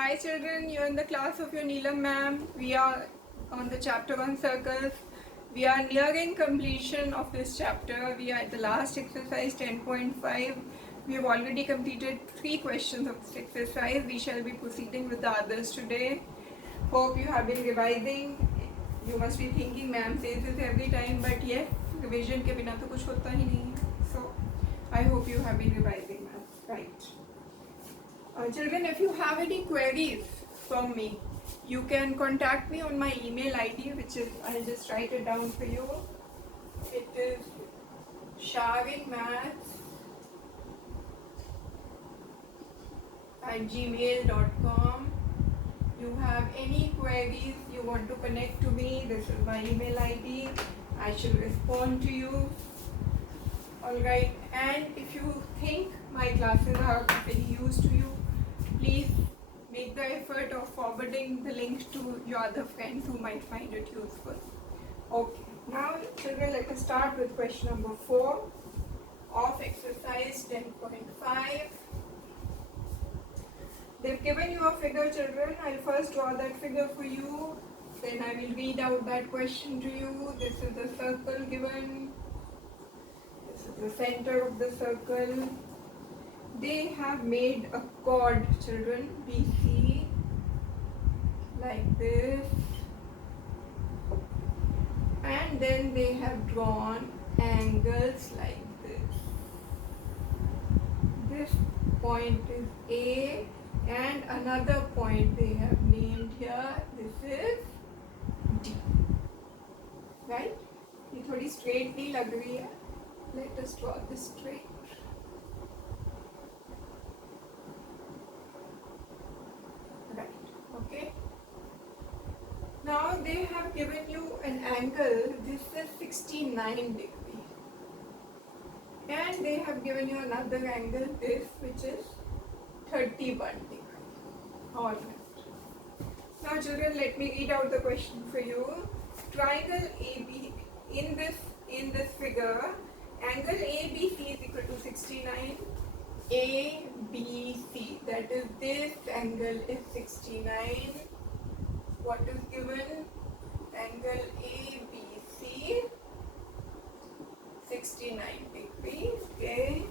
Hi children, you're in the class of your Neelam ma'am. We are on the chapter on circles. We are nearing completion of this chapter. We are at the last exercise 10.5. We have already completed 3 questions of this exercise. We shall be proceeding with the others today. Hope you have been revising. You must be thinking ma'am says this every time, but yes, revision के बिना तो कुछ होता ही नहीं है. So I hope you have been revising ma'am. Right. Children, if you have any queries from me, you can contact me on my email ID, which is, I'll just write it down for you. It is sharinmaths@gmail.com. You have any queries you want to connect to me, this is my email ID. I shall respond to you. Alright, and if you think my classes are of any use to you, please make the effort of forwarding the link to your other friends who might find it useful. Okay, now children, let us start with question number 4 of exercise 10.5. They've given you a figure, children. I'll first draw that figure for you. Then I will read out that question to you. This is the circle given. This is the center of the circle. They have made a chord, children, BC, like this. And then they have drawn angles like this. This point is A, and another point they have named here, this is D. Right? ये थोड़ी straight नहीं लग रही है. Let us draw this straight. Right. Okay. Now they have given you an angle. This is 69 degree. And they have given you another angle, this, which is 31 degree. Alright. Now children, let me read out the question for you. Triangle AB, in this figure, angle ABC is equal to 69. ABC, that is, this angle is 69. What is given? Angle ABC, 69 degree. Okay.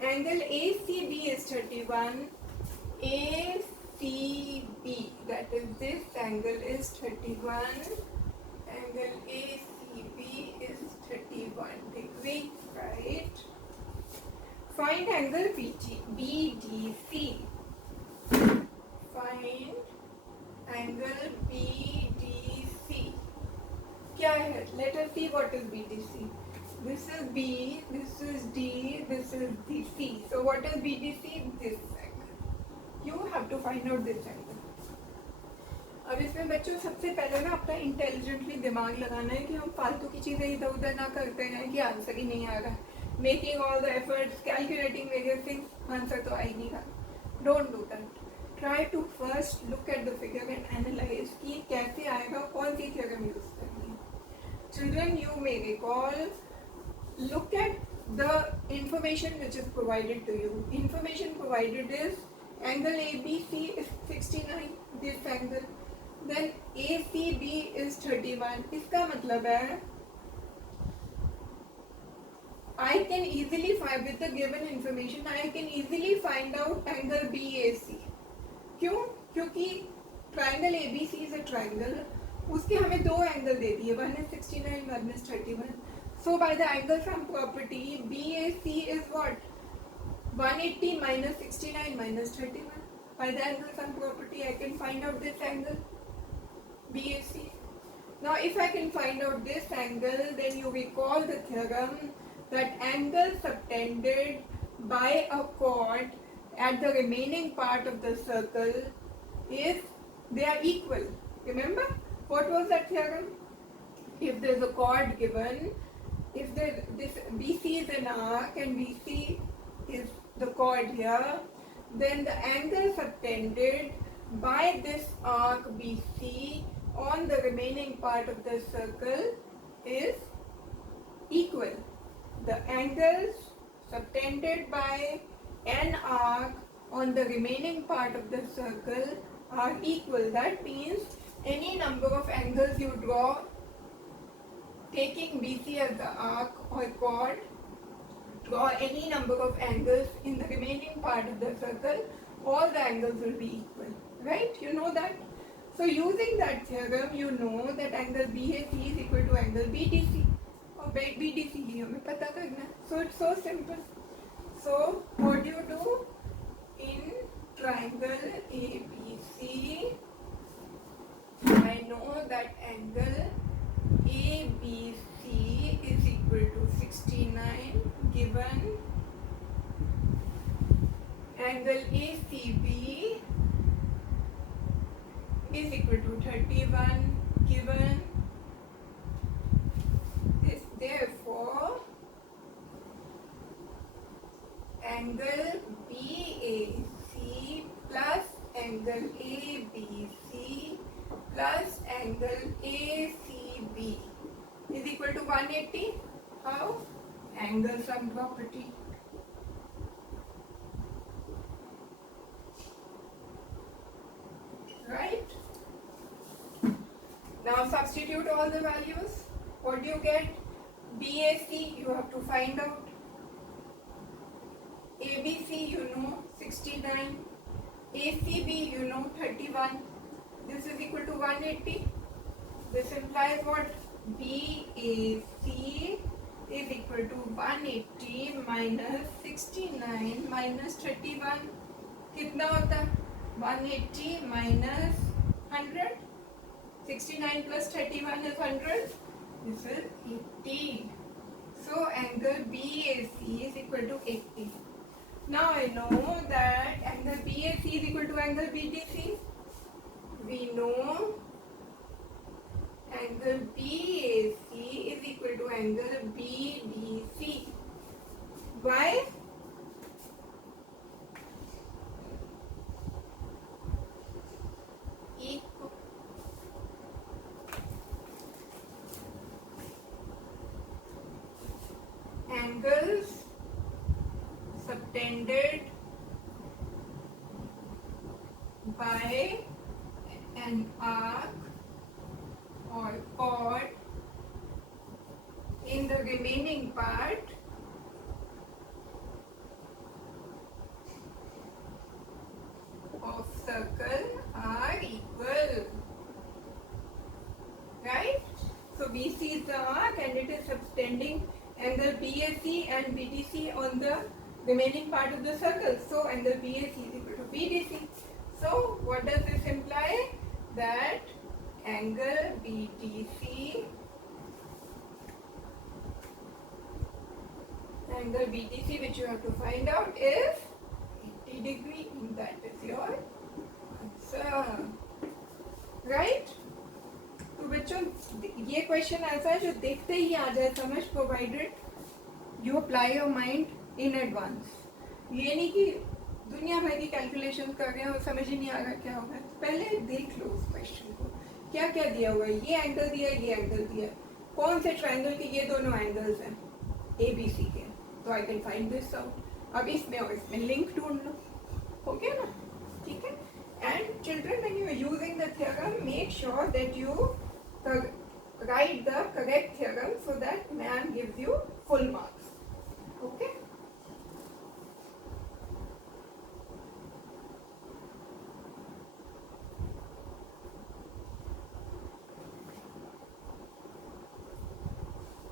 Angle ACB is 31. ACB, that is, this angle is 31. Angle ACB is 31 degree, right? Find angle BDC. Find angle BDC. क्या है? Let us see what is BDC. This is B, this is D, this is DC. So what is BDC? This angle. You have to find out this angle. अब इसमें बच्चों सबसे पहले ना अपना intelligently दिमाग लगाना है कि हम फालतू की चीज़ें इधर उधर ना करते हैं कि आंसर ही नहीं आ रहा है. Making all the efforts, calculating various things, answer तो आ ही नहीं रहा. Don't do that. Try to first look at the figure and analyze कि कैसे आएगा, कौन सी theorem use करनी है. Children, you may recall, look at the information which is provided to you. Information provided is angle ABC is 69, this angle. Then ACB is 31. इसका मतलब है I can easily find, with the given information, I can easily find out angle BAC. क्यों? क्योंकि triangle ABC is a triangle. उसके हमें दो angle दे दिए, one is 69, one is 31. So by the angle sum property, BAC is what? 180 minus 69 minus 31. By the angle sum property, I can find out this angle, BAC. Now if I can find out this angle, then you recall the theorem that angles subtended by a chord at the remaining part of the circle is, they are equal. Remember? What was that theorem? If there is a chord given, if this BC is an arc and BC is the chord here, then the angle subtended by this arc BC on the remaining part of the circle is equal. The angles subtended by an arc on the remaining part of the circle are equal. That means any number of angles you draw taking BC as the arc or chord, draw any number of angles in the remaining part of the circle, all the angles will be equal. Right? You know that? So using that theorem, you know that angle BAC is equal to angle BDC. और BDC ही हमें पता करना है. So it's so simple. So what do you do? In triangle ABC, I know that angle ABC is equal to 69 given angle ACB is equal to 31 given this. Therefore, angle BAC plus angle ABC plus angle ACB is equal to 180. How? Angle sum property. Right? Now substitute all the values. What do you get? BAC you have to find out. ABC you know 69. ACB you know 31. This is equal to 180. This implies what? BAC is equal to 180 minus 69 minus 31. कितना होता है? 180 minus 100. 69 plus 31 is 100. This is 80. So angle BAC is equal to 80. Now I know that angle BAC is equal to angle BDC. We know angle BAC is equal to angle BDC. Why? Angles subtended by an arc or chord in the remaining part of circle are equal. Right? So BC is the arc and it is subtending angle BAC and BDC on the remaining part of the circle. So angle BAC is equal to BDC. So what does this imply? That angle BDC which you have to find out is 80 degree, and that is your answer. Right? तो बच्चों ये question ऐसा है जो देखते ही आ जाए समझ, provided you apply your mind in advance. ये नहीं कि दुनिया भर की कैलकुलेशन कर रहे हैं और समझ ही नहीं आ रहा क्या होगा. पहले देख लो उस क्वेश्चन को, क्या क्या दिया हुआ है. ये एंगल दिया है, ये एंगल दिया है, कौन से ट्रायंगल के ये दोनों एंगल्स हैं ABC के, तो I can find this out. अब इसमें और इसमें लिंक ढूंढ लो. हो गया ना? ठीक है. And children, when you are using the theorem, make sure that you write the correct theorem so that ma'am gives you full marks. Okay?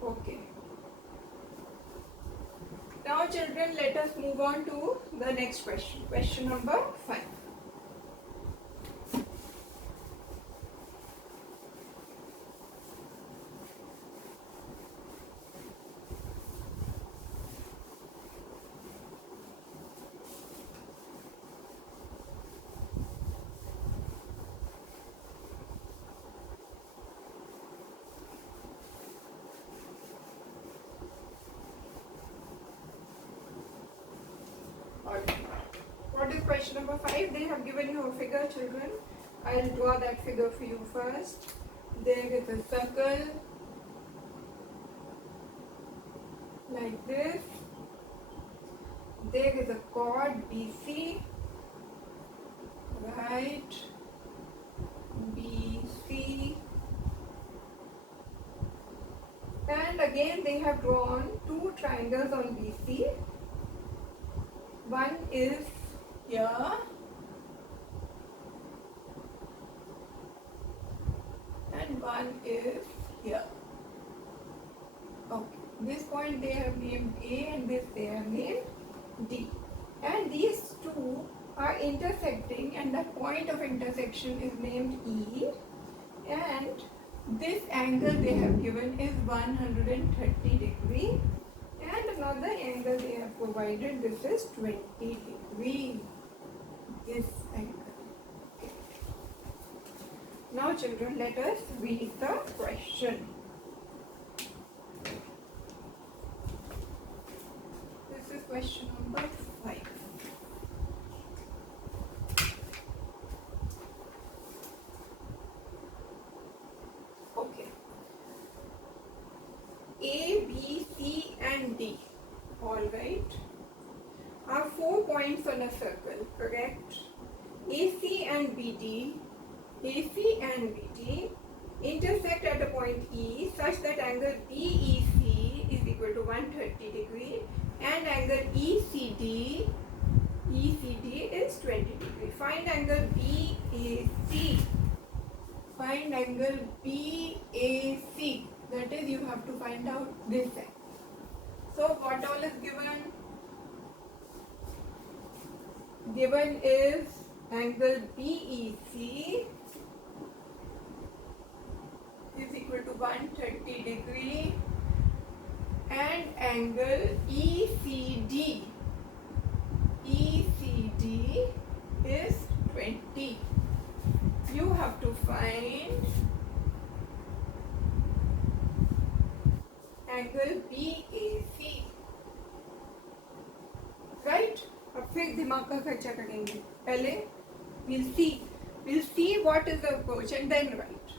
Okay. Now children, let us move on to the next question. Question number 5. What is question number 5? They have given you a figure, children. I'll draw that figure for you first. There is a circle like this. There is a chord BC right, BC, and again they have drawn two triangles on BC. One is here and one is here. Okay, this point they have named A and this they have named D, and these two are intersecting and that point of intersection is named E, and this angle they have given is 130 degree, and another angle they have provided, this is 20 degree, this angle. Okay. Now children, let us read the question. This is question number 5. Okay. A, B, C and D, all right, are 4 points on a circle, correct? AC and BD intersect at a point E such that angle BEC is equal to 130 degree and angle ECD is 20 degree. Find angle BAC. Find angle BAC. That is, you have to find out this angle. So what all is given? Given is angle BEC is equal to 130 degree and angle ECD is 20. You have to find angle BAC, right? अब फिर दिमाग का खर्चा करेंगे. पहले we'll see what is the approach and then write.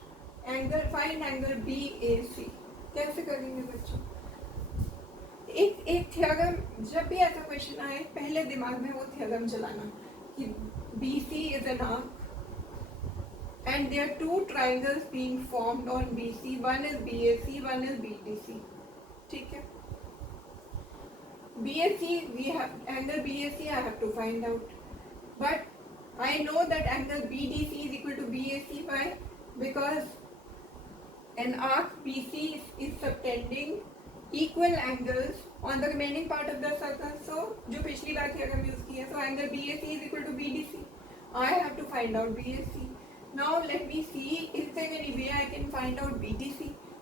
Find angle BAC. कैसे करेंगे बच्चों? एक थ्योरम, जब भी ऐसा क्वेश्चन आए पहले दिमाग में वो थ्योरम चलाना कि BC is an arc and there are two triangles being formed on BC. One is BAC, one is BDC. ठीक है? BAC, we have angle BAC I have to find out, but I know that angle BDC is equal to BAC. Why? Because an arc BC is subtending equal angles on the remaining part of the circle. So जो पिछली बार theorem use की है, so angle BAC is equal to BDC. I have to find out BAC. Now let me see is there any way I can find out BDC,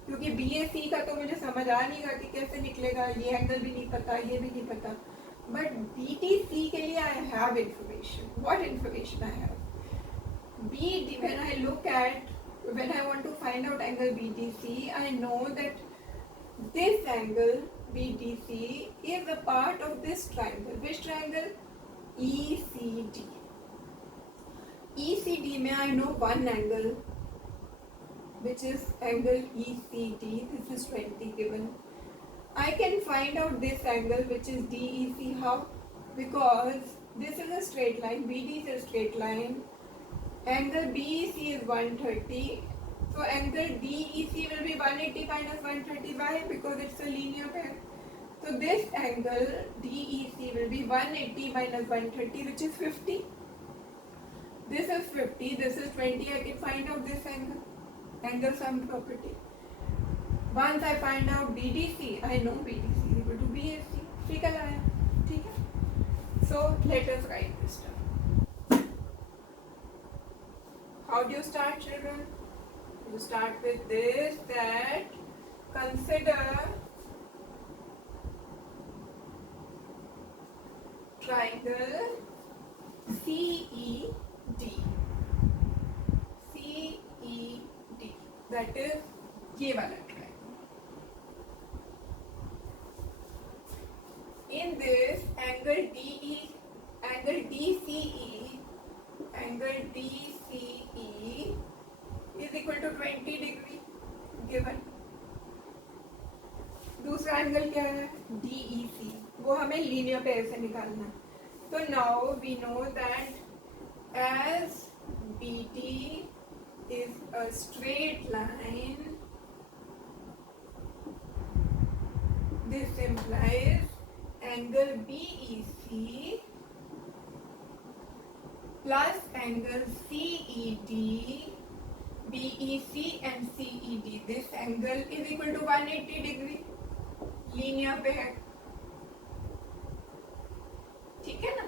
क्योंकि BAC का तो मुझे समझ आ नहीं रहा कि कैसे निकलेगा, ये एंगल भी नहीं पता, ये भी नहीं पता, but BDC के लिए I have information. What information I have? BD, when I want to find out angle BDC, I know that this angle BDC is a part of this triangle. Which triangle? ECD. ECD में I know one angle, which is angle ECD. This is 20 given. I can find out this angle, which is DEC. How? Because this is a straight line, BD is a straight line, angle BEC is 130, so angle DEC will be 180 minus 130. Why? Because it's a linear pair. So this angle DEC will be 180 minus 130, which is 50. This is 50, this is 20. I can find out this angle sum property. Once I find out BDC, I know BDC is equal to BAC. ठीक है? So let us write this down. How do you start, children? You start with this, that consider triangle CED. CED, that is ये वाला triangle. In this angle DCE is equal to 20 degree given. दूसरा angle क्या है? DEC, वो हमें linear pair से निकालना है. So now we know that as BD is a straight line, this implies angle BEC plus angle CED, BEC and CED. This angle is equal to 180 degree. Linear पे है, ठीक है ना.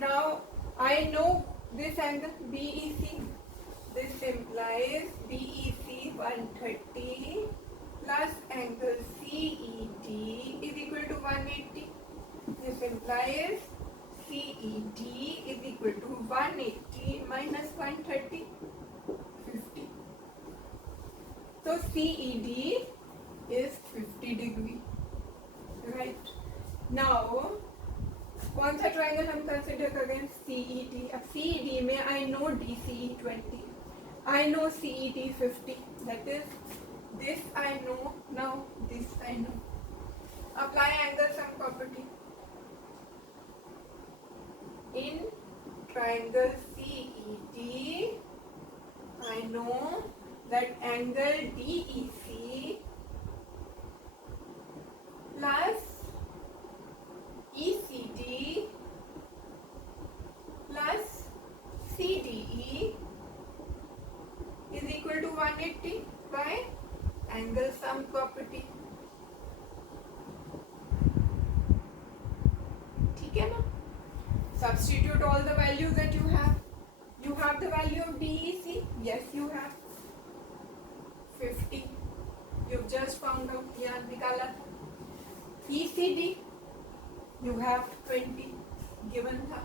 Now I know this angle BEC. This implies BEC 130 plus angle CED is equal to 180. This implies CED is equal to 180 minus 130, 50. So CED is 50 degree, right? Now कौन सा triangle हम consider करें? CED. अब CED में I know DCE 20, I know CED 50. That is, this I know. Now this I know. Apply angle sum property. In triangle CED, I know that angle DEC plus ECD plus CDE is equal to 180 by angle sum property. ठीक है ना? Substitute all the values that you have. You have the value of DEC? Yes, you have. 50. You've just found out. यहाँ निकाला. ECD, you have 20 given था.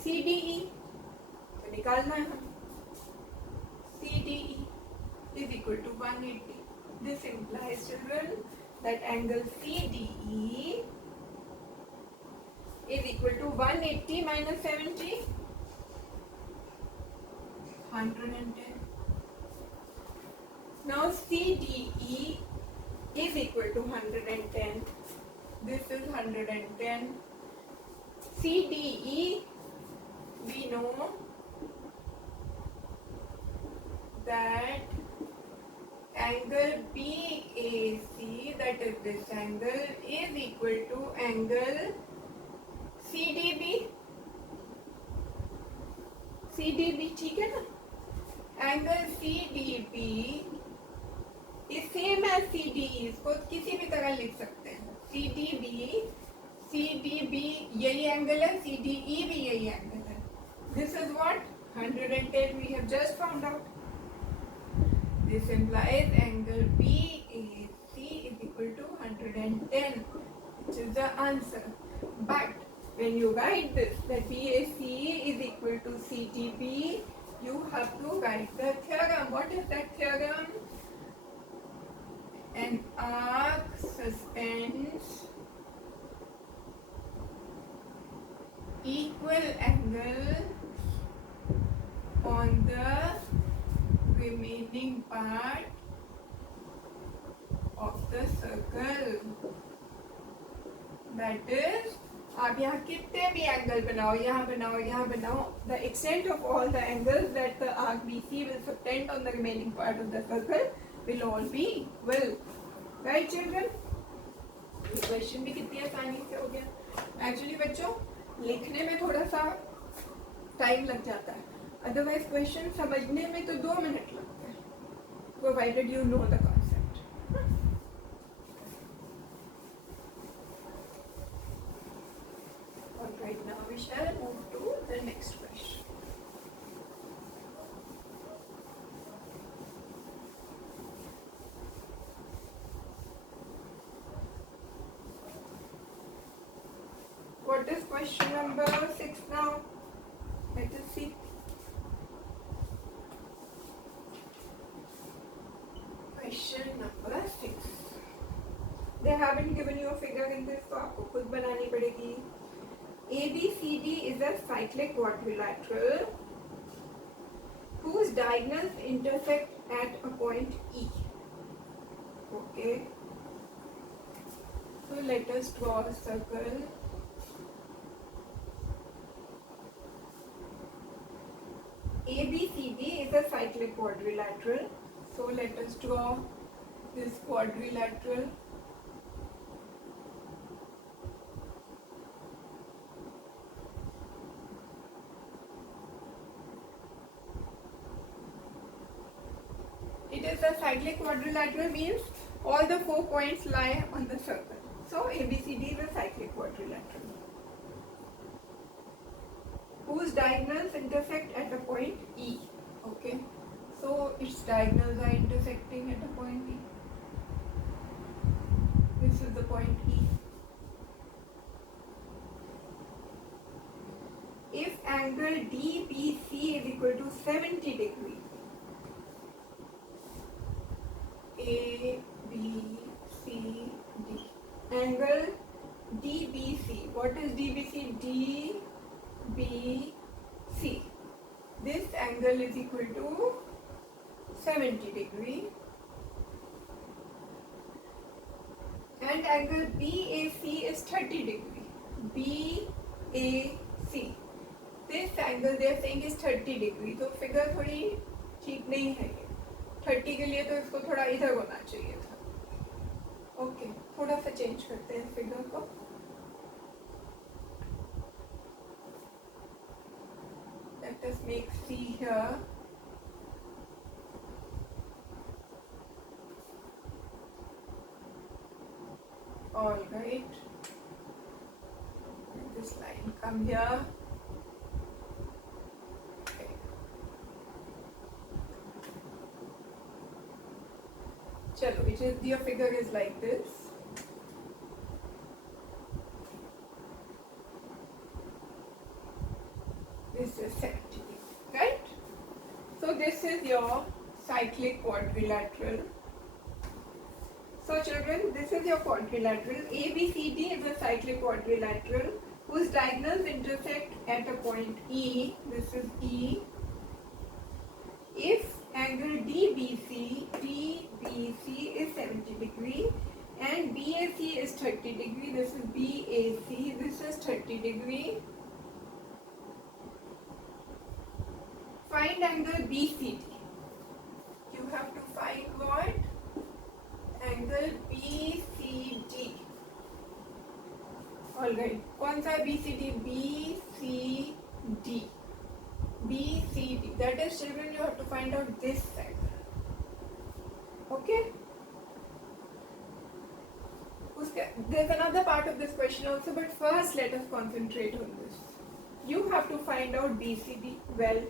CDE तो निकालना है. CDE is equal to 180. This implies, children, that angle CDE is equal to 180 minus 70, 110. Now CDE is equal to 110. This is 110. CDE, we know that angle BAC, that is this angle, is equal to angle CDB. CDB, ठीक है ना? Angle CDB is same as CDE. इसको किसी भी तरह लिख सकते हैं. CDB यही एंगल है, CDE भी यही एंगल है. This is what? 110 we have just found out. This implies angle BAC is equal to 110, which is the answer. But when you write this, that BAC is equal to CDB, you have to write the theorem. What is that theorem? An arc suspends equal angles on the remaining part of the circle. That is, आप यहाँ कितने भी angle बनाओ, यहाँ बनाओ, यहाँ बनाओ, the extent of all the angles that the arc BC will subtend on the remaining part of the circle will all be equal. Right, children? ये क्वेश्चन भी कितनी आसानी से हो गया. एक्चुअली बच्चों लिखने में थोड़ा सा टाइम लग जाता है, अदरवाइज क्वेश्चन समझने में तो 2 मिनट लगते हैं, provided you know the concept. Right now we shall move to the next question. What is question number 6 now? Let us see. Question number 6. They haven't given you a figure in this, तो आपको खुद बनानी पड़ेगी. ABCD is a cyclic quadrilateral whose diagonals intersect at a point E. Okay. So let us draw a circle. ABCD is a cyclic quadrilateral. So let us draw this quadrilateral. It is a cyclic quadrilateral, means all the 4 points lie on the circle. So ABCD is a cyclic quadrilateral whose diagonals intersect at a point E. Okay, so its diagonals are intersecting at a point E. This is the point E. If angle DBC is equal to 70 degrees, A, B, C, D. Angle DBC. What is DBC? DBC. This angle is equal to 70 degree. And angle BAC is 30 degree. BAC. This angle they are saying is 30 degree. तो figure थोड़ी ठीक नहीं है ये. 30 के लिए तो इसको थोड़ा इधर होना चाहिए था. ओके, थोड़ा सा चेंज करते हैं फिगर को. Let us make C here. All right. Let this line come here. Chalo, your figure is like this. This is 70, right? So this is your cyclic quadrilateral. So children, this is your quadrilateral. ABCD is a cyclic quadrilateral whose diagonals intersect at a point E. This is E. If angle DBC is 70 degree and BAC is 30 degree, this is BAC, this is 30 degree. Find angle BCD. You have to find what? Angle BCD. Alright, कौन सा BCD? BCD. BCD. That is, children, you have to find out this angle. Okay? There's another part of this question also, but first let us concentrate on this. You have to find out BCD well.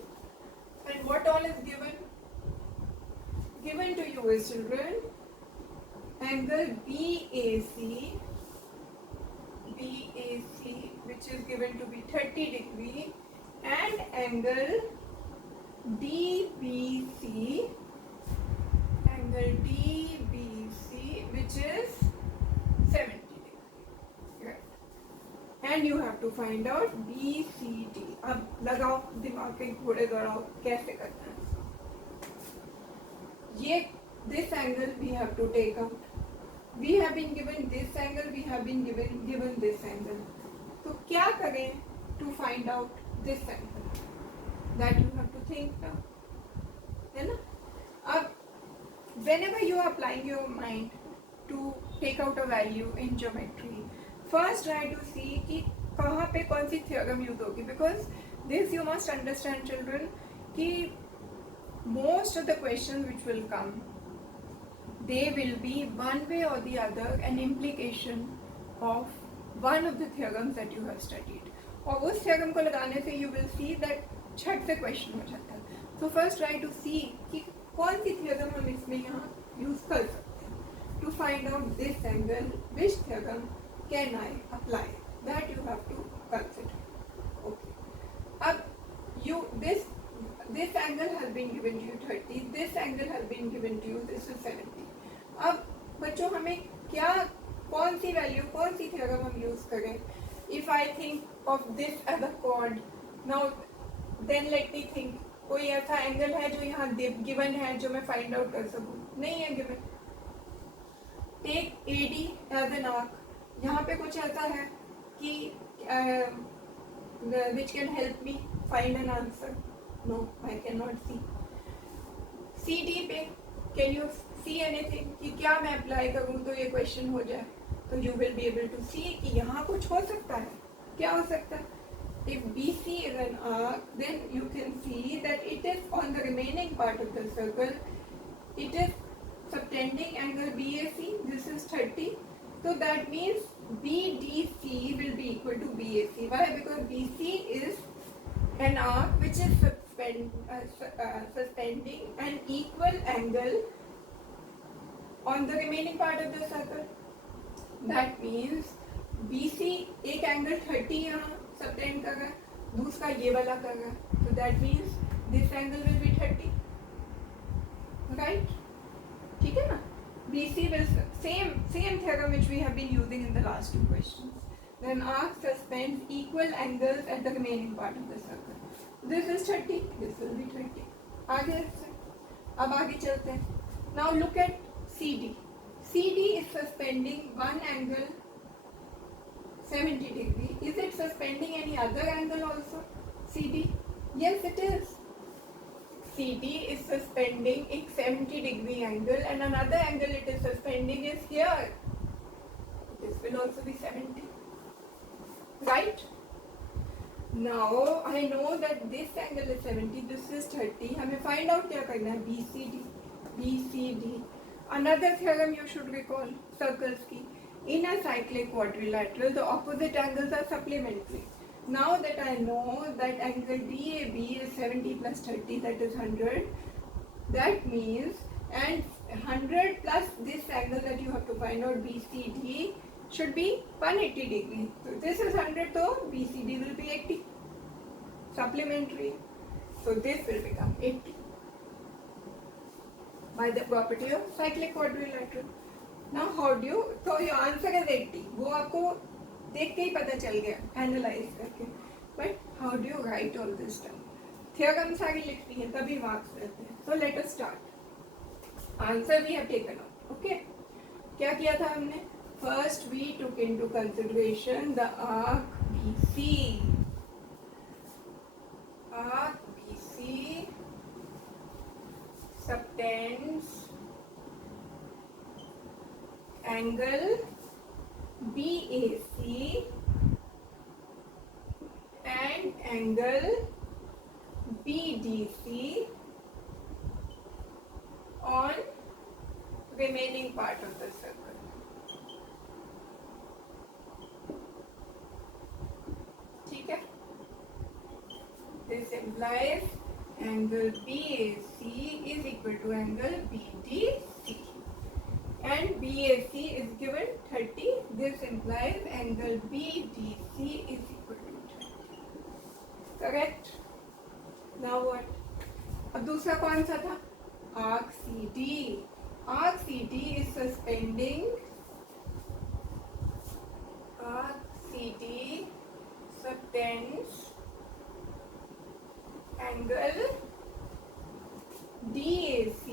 And what all is given? Given to you is, children, angle BAC, which is given to be 30 degree, and angle DBC, which is 70 degree. Right. And you have to find out BCD. अब लगाओ दिमाग के घोड़े दौड़ाओ कैसे करना है. ये this angle we have to take out. We have been given this angle, we have been given this angle. तो क्या करें to find out this angle? That you have to think now. है ना? अब whenever you are applying your mind to take out a value in geometry, first try to see कि कहाँ पे कौन सी theorem use होगी, because this you must understand, children, कि most of the questions which will come, they will be one way or the other an implication of one of the theorems that you have studied. और उस theorem को लगाने से you will see that छट से question हो जाता है. So first try to see कि कौन सी theorem हम इसमें यहाँ use कर सकते हैं. To find out this angle, which theorem can I apply? That you have to consider. Okay. अब this angle has been given to you 30. This angle has been given to you. This is 70. अब बच्चों हमें क्या कौन सी value कौन सी theorem हम use करें? If I think of this as a chord, now then let me think, कोई ऐसा एंगल है जो यहाँ गिवन है जो मैं फाइंड आउट कर सकूँ? नहीं है given. Take AD as an arc. यहाँ पे कुछ ऐसा है कि which can help me find an answer. No I can not see. C D पे कैन यू सी एनीथिंग कि क्या मैं अप्लाई करूँ तो ये क्वेश्चन हो जाए. तो you will be able to see कि यहाँ कुछ हो सकता है. क्या हो सकता है? If BC is an arc, then you can see that it is on the remaining part of the circle. It is subtending angle BAC. This is 30. So that means BDC will be equal to BAC. Why? Because BC is an arc which is suspending an equal angle on the remaining part of the circle. That means BC एक angle 30 यहाँ subtend कर रहा है, दूसरा ये वाला कर रहा है. So that means this angle will be 30. Right? ठीक है ना? BC will same theorem which we have been using in the last two questions. Then arc suspends equal angles at the remaining part of the circle. This is 30. This will be 30. आगे से अब आगे चलते हैं. Now look at CD. CD is suspending one angle 70 degree. Is it suspending any other angle also? CD? Yes, it is. CD is suspending a 70 degree angle and another angle it is suspending is here. This will also be 70. Right? Now I know that this angle is 70, this is 30. हमें find out क्या करना है? BCD. BCD. Another theorem you should recall, circles की. In a cyclic quadrilateral, the opposite angles are supplementary. Now that I know that angle DAB is 70 plus 30, that is 100. That means, and 100 plus this angle that you have to find out, BCD, should be 180 degree. So this is 100, so BCD will be 80. Supplementary. So this will become 80. By the property of cyclic quadrilateral. Now how do you, so your answer is 80. वो आपको देख के ही पता चल गया, analyze करके. But how do you write all this down? Theorem सारी लिखनी है, तभी marks रहते हैं. So let us start. Answer we have taken out. Okay? क्या किया था हमने? First we took into consideration the arc BC. Arc BC subtends angle BAC and angle BDC on remaining part of the circle. ठीक है? This implies angle BAC is equal to angle BDC. And BAC is given 30. This implies angle BDC is equal to 30. Correct? Now what? अब दूसरा कौन सा था? Arc CD. Arc CD is suspending. Arc CD subtends angle DAC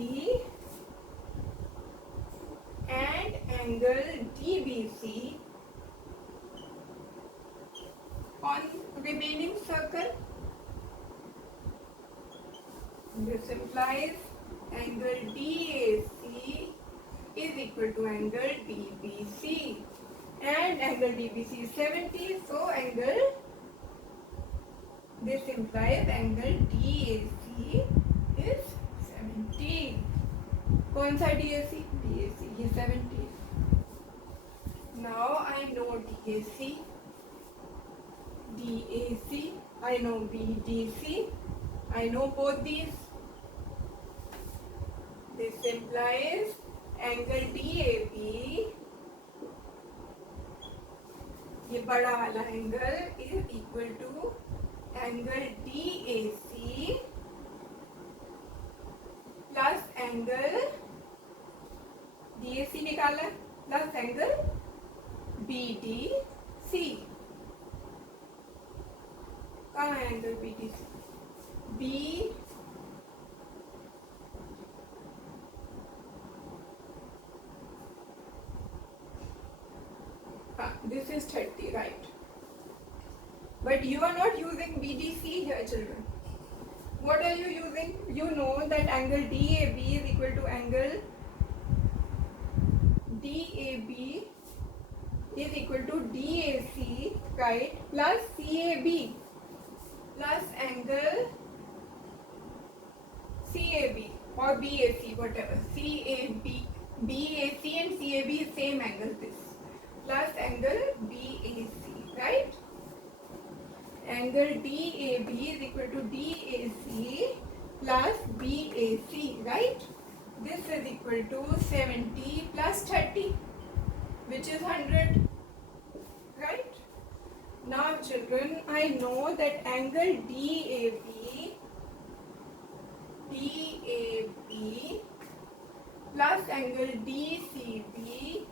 and angle DBC on remaining circle. This implies angle DAC is equal to angle DBC and angle DBC is 70, so this implies angle DAC is 70. कौन सा DAC? DAC ये 70. Now I know DAC, DAC, I know BDC, I know both these. This implies angle DAB, ये बड़ा वाला angle is equal to angle DAC plus angle DAC निकाला plus angle BDC. कहाँ है angle BDC? B this is 30, right? But you are not using BDC here, children. What are you using? You know that angle DAB is equal to angle DAB is equal to DAC, right, plus CAB plus angle CAB or BAC, whatever. CAB, BAC and CAB is same angle this, plus angle BAC, right? Angle DAB is equal to DAC plus BAC, right? This is equal to 70 plus 30, which is 100, right? Now children, I know that angle DAB plus angle DCB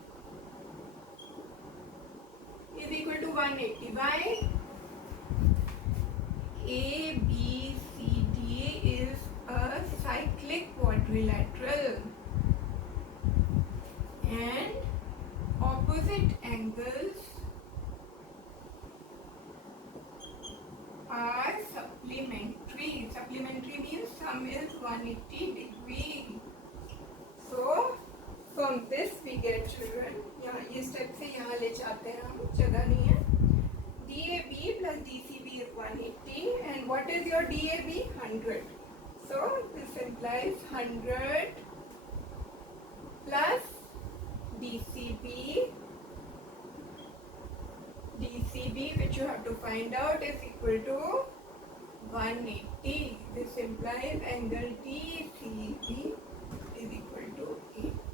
is equal to 180. Why? ABCD is a cyclic quadrilateral and opposite angles are supplementary. Supplementary means sum is 180 degree. So from this we get children, यहाँ ये step से यहाँ ले जाते हैं हम, जगह नहीं है. DAB plus DCB is 180 and what is your DAB? 100. So this implies 100 plus DCB which you have to find out is equal to 180. This implies angle DCB is equal to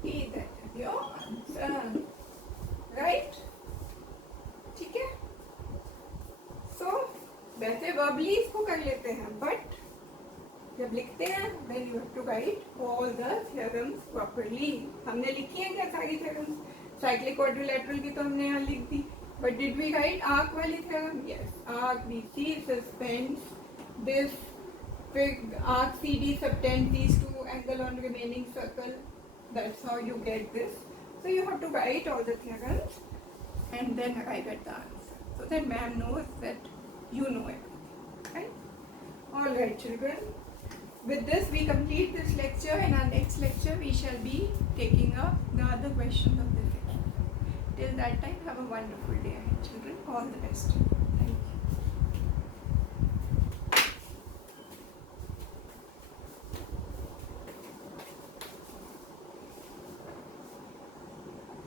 80. That is your answer. Right? ठीक है? So वैसे verbally इसको कर लेते हैं, but जब लिखते हैं then you have to write all the theorems properly. हमने लिखी है क्या सारी theorems? Cyclic quadrilateral की तो हमने यहाँ लिख दी. But did we write arc wali theorem? Yes. Arc BC suspends this arc CD subtends these two angle on remaining circle. That's how you get this. So you have to write all the theorems and then arrive at the answer, so that ma'am knows that you know everything. Right? All right, children. With this, we complete this lecture. In our next lecture, we shall be taking up the other questions of this section. Till that time, have a wonderful day ahead, children. All the best.